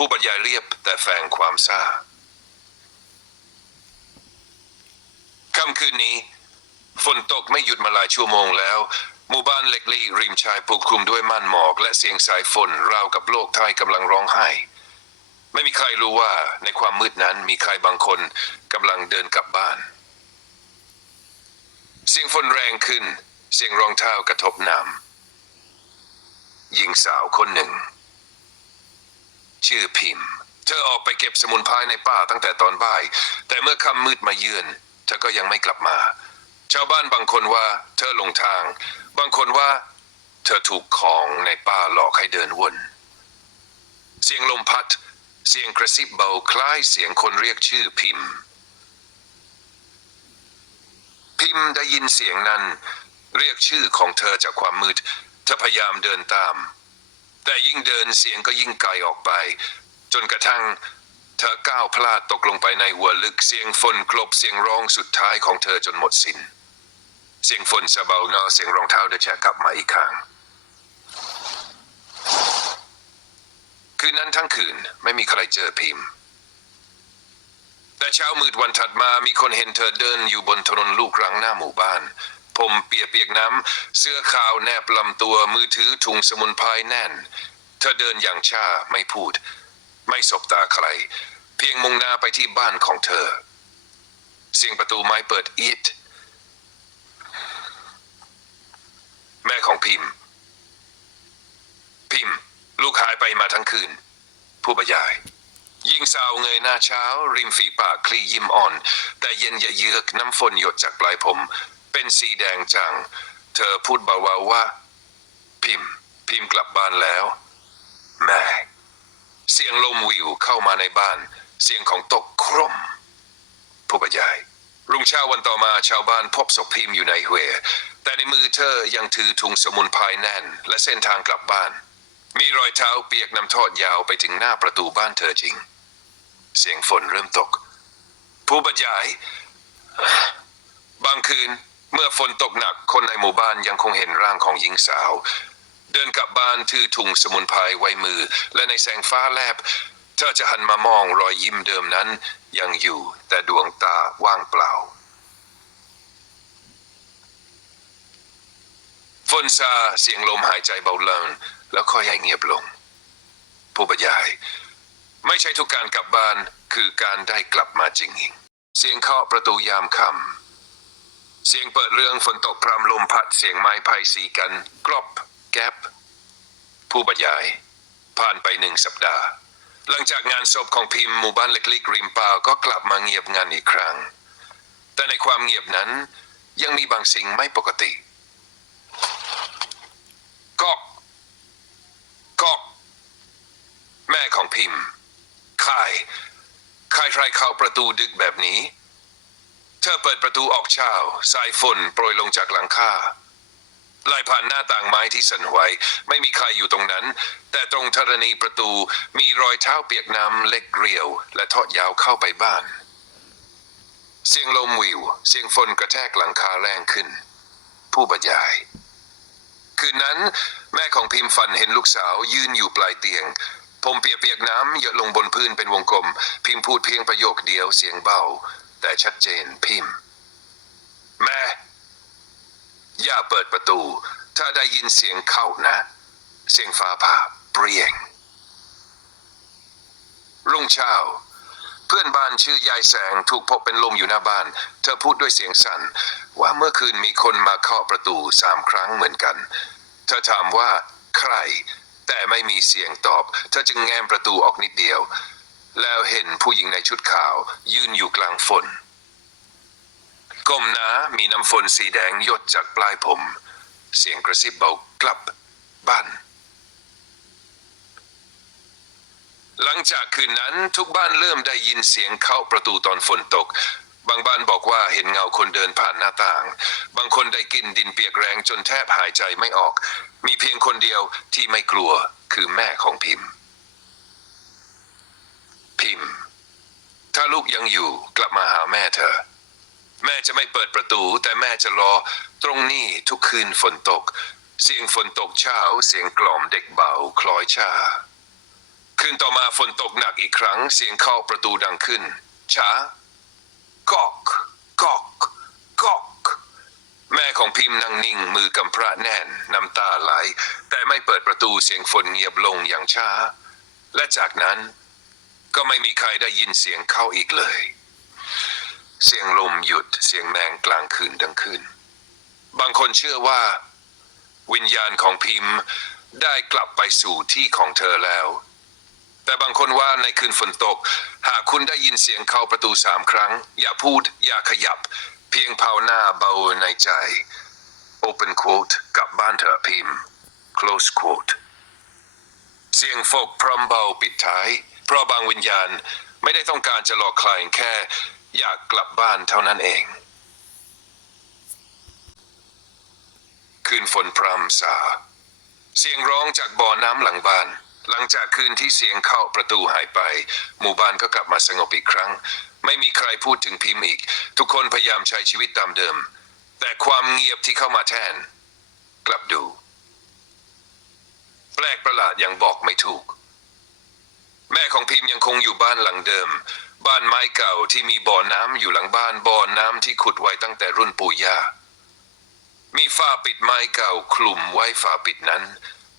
ผู้บรรยายเรียบแต่แฝงความซ่าค่ำคืนนี้ ฝนตกไม่หยุดมาหลายชั่วโมงแล้ว หมู่บ้านเล็กลีริมชายปกคลุมด้วยม่านหมอก และเสียงสายฝนราวกับโลกไทยกำลังร้องไห้ ไม่มีใครรู้ว่าในความมืดนั้นมีใครบางคนกำลังเดินกลับบ้าน เสียงฝนแรงขึ้น เสียงรองเท้ากระทบน้ำหญิงสาวคนหนึ่ง ชื่อพิมพ์ เธอออกไปเก็บสมุนไพรในป่าตั้งแต่ตอนบ่าย แต่เมื่อค่ำมืดมาเยือน เธอก็ยังไม่กลับมา ชาวบ้านบางคนว่า เธอหลงทาง บางคนว่า เธอถูกของในป่าหลอกให้เดินวน เสียงลมพัด เสียงกระซิบเบาคล้ายเสียงคนเรียกชื่อพิมพ์ พิมพ์ได้ยินเสียงนั้น เรียกชื่อของเธอจากความมืดเธอพยายามเดินตาม แต่ยิ่งเดินเสียงก็ยิ่งไกลออกไป จนกระทั่งเธอก้าวพลาดตกลงไปในหัวลึกเสียงฝนกลบเสียงร้องสุดท้ายของเธอจนหมดสิน้น เสียงฝนสะเบานอเสียงรองเท้าเดินแชกลับมาอีกครั้งคืนนั้นทั้งคืนไม่มีใครเจอพิมพ์ แต่เช้ามืดวันถัดมามีคนเห็นเธอเดินอยู่บนถนนลูกรังหน้าหมู่บ้าน ผมเปียกเปียกๆน้ำ เสื้อขาวแนบลำตัวมือถือถุงสมุนไพรแน่น เธอเดินอย่างช้าไม่พูด ไม่สบตาใคร เพียงมุ่งหน้าไปที่บ้านของเธอ เสียงประตูไม้เปิดอีดแม่ของพิมพ์ พิมพ์ ลูกหายไปมาทั้งคืน ผู้บรรยายหญิงสาวเงยหน้าเช้า ริมฝีปากคลียิ้มอ่อน แต่เย็นอย่าเยือกน้ำฝนหยดจากปลายผม เป็นสีแดงจางเธอพูดเบาๆว่า พิมพ์ พิมพ์กลับบ้านแล้วแม่เสียงลมวิวเข้ามาในบ้าน เสียงของตกคร่มผู้บรรยาย รุ่งเช้าวันต่อมาชาวบ้านพบศพพิมพ์อยู่ในเหวแต่ในมือเธอยังถือถุงสมุนไพรแน่น และเส้นทางกลับบ้าน มีรอยเท้าเปียกน้ำทอดยาวไปถึงหน้าประตูบ้านเธอจริง เสียงฝนเริ่มตก ผู้บรรยาย บางคืน เมื่อฝนตกหนักคนในหมู่บ้านยังคงเห็นร่างของหญิงสาว เดินกลับบ้านถือถุงสมุนไพรไว้มือ และในแสงฟ้าแลบเธอจะหันมามองรอยยิ้มเดิมนั้น ยังอยู่แต่ดวงตาว่างเปล่า ฝนซาเสียงลมหายใจเบาเลงแล้วค่อยให้เงียบลง ผู้บรรยาย ไม่ใช่ทุกการกลับบ้านคือการได้กลับมาจริงเสียงเคาะประตูยามค่ำ เสียงเปิดเรื่องฝนตกพรำลมพัดเสียงไม้ไผ่สีกันกรอบแก๊บผู้บรรยาย ผ่านไปหนึ่งสัปดาห์ หลังจากงานศพของพิมพ์หมู่บ้านเล็กๆริมป่าก็กลับมาเงียบงันอีกครั้ง แต่ในความเงียบนั้นยังมีบางสิ่งไม่ปกติก๊อกก๊อกแม่ของพิมพ์ใครใครใครเข้าประตูดึกแบบนี้ เธอเปิดประตูออกเช้า สายฝนโปรยลงจากหลังคาไล่ผ่านหน้าต่างไม้ที่สั่นไหวไม่มีใครอยู่ตรงนั้น แต่ตรงธรณีประตูมีรอยเท้าเปียกน้ำเล็กเรียว และทอดยาวเข้าไปบ้าน เสียงลมวิว เสียงฝนกระแทกหลังคาแรงขึ้น ผู้บรรยาย คืนนั้นแม่ของพิมพ์ฝันเห็นลูกสาวยืนอยู่ปลายเตียง ผมเปียกๆน้ำหยดลงบนพื้นเป็นวงกลม พิมพ์พูดเพียงประโยคเดียวเสียงเบา แต่ชัดเจนพิมพ์ แม่ อย่าเปิดประตู ถ้าได้ยินเสียงเข้านะ เสียงฟ้าผ่าเปรียง รุ่งเช้า เพื่อนบ้านชื่อยายแสงถูกพบเป็นลมอยู่หน้าบ้าน เธอพูดด้วยเสียงสั่น ว่าเมื่อคืนมีคนมาเคาะประตูสามครั้งเหมือนกัน เธอถามว่า ใคร แต่ไม่มีเสียงตอบ เธอจึงแง้มประตูออกนิดเดียว แล้วเห็นผู้หญิงในชุดขาว ยืนอยู่กลางฝน ก้มหน้ามีน้ำฝนสีแดงหยดจากปลายผม เสียงกระซิบเบากลับบ้าน หลังจากคืนนั้นทุกบ้านเริ่มได้ยินเสียงเข้าประตูตอนฝนตก บางบ้านบอกว่าเห็นเงาคนเดินผ่านหน้าต่าง บางคนได้กลินดินเปียกแรงจนแทบหายใจไม่ออก มีเพียงคนเดียวที่ไม่กลัวคือแม่ของพิมพ์พิมพ์ ถ้าลูกยังอยู่กลับมาหาแม่เธอ แม่จะไม่เปิดประตู แต่แม่จะรอตรงนี้ทุกคืนฝนตก เสียงฝนตกเช้า เสียงกล่อมเด็กเบาคล้อยชาคืนต่อมาฝนตกหนักอีกครั้ง เสียงเคาประตูดังขึ้น ช้ากอกกอกกอก แม่ของพิมพ์นั่งนิ่ง มือกำพระแน่น น้ำตาไหล แต่ไม่เปิดประตูเสียงฝนเงียบลงอย่างช้า และจากนั้น ก็ไม่มีใครได้ยินเสียงเข้าอีกเลย เสียงลมหยุดเสียงแมงกลางคืนดังขึ้น บางคนเชื่อว่า วิญญาณของพิมพ์ได้กลับไปสู่ที่ของเธอแล้ว แต่บางคนว่าในคืนฝนตก หากคุณได้ยินเสียงเข้าประตูสามครั้ง อย่าพูด อย่าขยับ เพียงภาวนาเบาในใจ Open quote กลับบ้านเถอะพิมพ์ Close quote เสียงฟกพรำเบาปิดท้าย เพราะบางวิญญาณไม่ได้ต้องการจะหลอกใครแค่ อยากกลับบ้านเท่านั้นเอง คืนฝนพรำสา เสียงร้องจากบ่อน้ำหลังบ้าน หลังจากคืนที่เสียงเข้าประตูหายไป หมู่บ้านก็กลับมาสงบอีกครั้ง ไม่มีใครพูดถึงพิมพ์อีก ทุกคนพยายามใช้ชีวิตตามเดิม แต่ความเงียบที่เข้ามาแทน กลับดู แปลกประหลาดอย่างบอกไม่ถูก แม่ของพิมพ์ยังคงอยู่บ้านหลังเดิม บ้านไม้เก่าที่มีบ่อน้ำอยู่หลังบ้านบ่อน้ำที่ขุดไว้ตั้งแต่รุ่นปู่ย่า มีฝ้าปิดไม้เก่าคลุมไว้ฝ้าปิดนั้น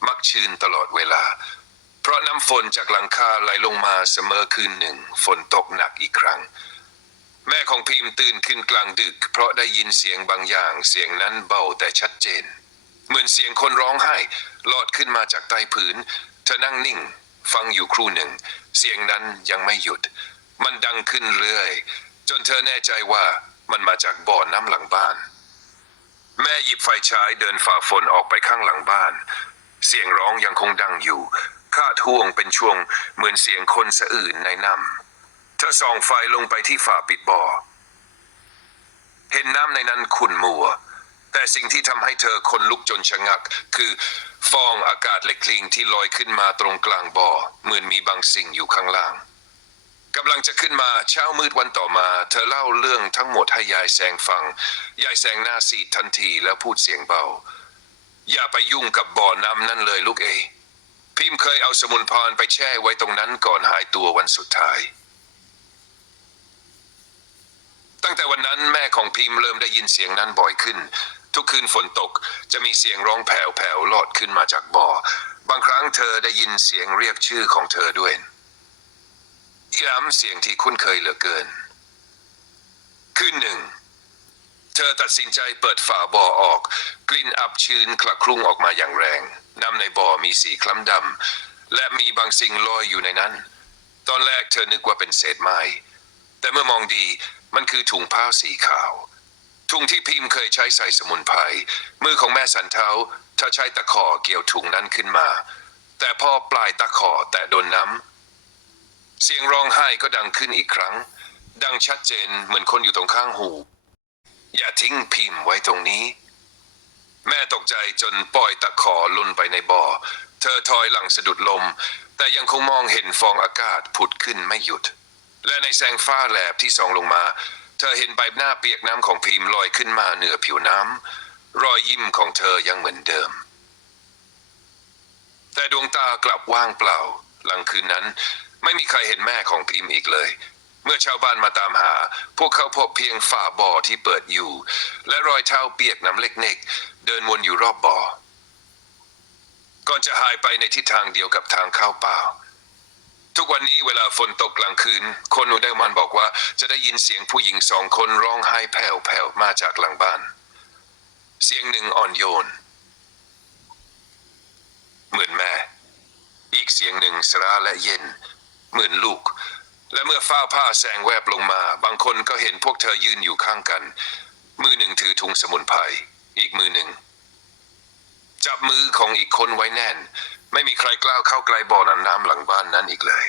มักชื้นตลอดเวลา เพราะน้ำฝนจากหลังคาไหลลงมาเสมอคืนหนึ่ง ฝนตกหนักอีกครั้ง แม่ของพิมพ์ตื่นขึ้นกลางดึก เพราะได้ยินเสียงบางอย่างเสียงนั้นเบาแต่ชัดเจน เหมือนเสียงคนร้องไห้ลอดขึ้นมาจากใต้ผืนเธอนั่งนิ่ง ฟังอยู่ครู่หนึ่ง เสียงนั้นยังไม่หยุด มันดังขึ้นเรื่อย จนเธอแน่ใจว่ามันมาจากบ่อน้ำหลังบ้าน แม่หยิบไฟฉายเดินฝ่าฝนออกไปข้างหลังบ้าน เสียงร้องยังคงดังอยู่คาดห่วงเป็นช่วงเหมือนเสียงคนสะอื่นในน้ำเธอส่องไฟลงไปที่ฝาปิดบ่อ เห็นน้ำในนั้นขุ่นมัว แต่สิ่งที่ทำให้เธอคนลุกจนชะงัก คือฟองอากาศเล็กลิงที่ลอยขึ้นมาตรงกลางบ่อ เหมือนมีบางสิ่งอยู่ข้างล่างกำลังจะขึ้นมาเช้ามืดวันต่อมา เธอเล่าเรื่องทั้งหมดให้ยายแสงฟัง ยายแสงหน้าซีดทันทีแล้วพูดเสียงเบา อย่าไปยุ่งกับบ่อน้ำนั่นเลยลูกเอ พิมพ์เคยเอาสมุนพรไปแช่ไว้ตรงนั้นก่อนหายตัววันสุดท้าย ตั้งแต่วันนั้นแม่ของพิมพ์เริ่มได้ยินเสียงนั้นบ่อยขึ้น ทุกคืนฝนตก จะมีเสียงร้องแผ่วๆลอดขึ้นมาจากบ่อ บางครั้งเธอได้ยินเสียงเรียกชื่อของเธอด้วยย้ำเสียงที่คุ้นเคยเหลือเกิน คืนหนึ่ง เธอตัดสินใจเปิดฝาบ่อออก กลิ่นอับชื้นคละคลุ้งออกมาอย่างแรง น้ำในบ่อมีสีคล้ำดำและมีบางสิ่งลอยอยู่ในนั้น ตอนแรกเธอนึกว่าเป็นเศษไม้ แต่เมื่อมองดีมันคือถุงผ้าสีขาว ถุงที่พิมพ์เคยใช้ใส่สมุนไพรมือของแม่สันเทาเธอใช้ตะขอเกี่ยวถุงนั้นขึ้นมา แต่พอปลายตะขอแตะโดนน้ำเสียงร้องไห้ก็ดังขึ้นอีกครั้ง ดังชัดเจนเหมือนคนอยู่ตรงข้างหู อย่าทิ้งพิมพ์ไว้ตรงนี้ แม่ตกใจจนปล่อยตะขอลุนไปในบ่อ เธอถอยหลังสะดุดลม แต่ยังคงมองเห็นฟองอากาศผุดขึ้นไม่หยุด และในแสงฟ้าแลบที่ส่องลงมา เธอเห็นใบหน้าเปียกน้ำของพิมพ์ลอยขึ้นมาเหนือผิวน้ำรอยยิ้มของเธอยังเหมือนเดิม แต่ดวงตากลับว่างเปล่า หลังคืนนั้น ไม่มีใครเห็นแม่ของพิมพ์อีกเลย เมื่อชาวบ้านมาตามหา พวกเขาพบเพียงฝ่าบ่อที่เปิดอยู่ และรอยเท้าเปียกน้ำเล็กเนกเดินวนอยู่รอบบ่อก่อนจะหายไปในทิศทางเดียวกับทางเข้าเปล่า ทุกวันนี้เวลาฝนตกกลางคืน คนอุดรมันบอกว่า จะได้ยินเสียงผู้หญิงสองคนร้องไห้แผ่วๆมาจากหลังบ้าน เสียงหนึ่งอ่อนโยน เหมือนแม่ อีกเสียงหนึ่งสระและเย็น เหมือนลูก และเมื่อฟ้าผ้าแสงแวบลงมา บางคนก็เห็นพวกเธอยืนอยู่ข้างกัน มือหนึ่งถือถุงสมุนไพรอีกมือหนึ่ง จับมือของอีกคนไว้แน่น ไม่มีใครกล้าเข้าใกล้บ่อน้ำน้ำหลังบ้านนั้นอีกเลย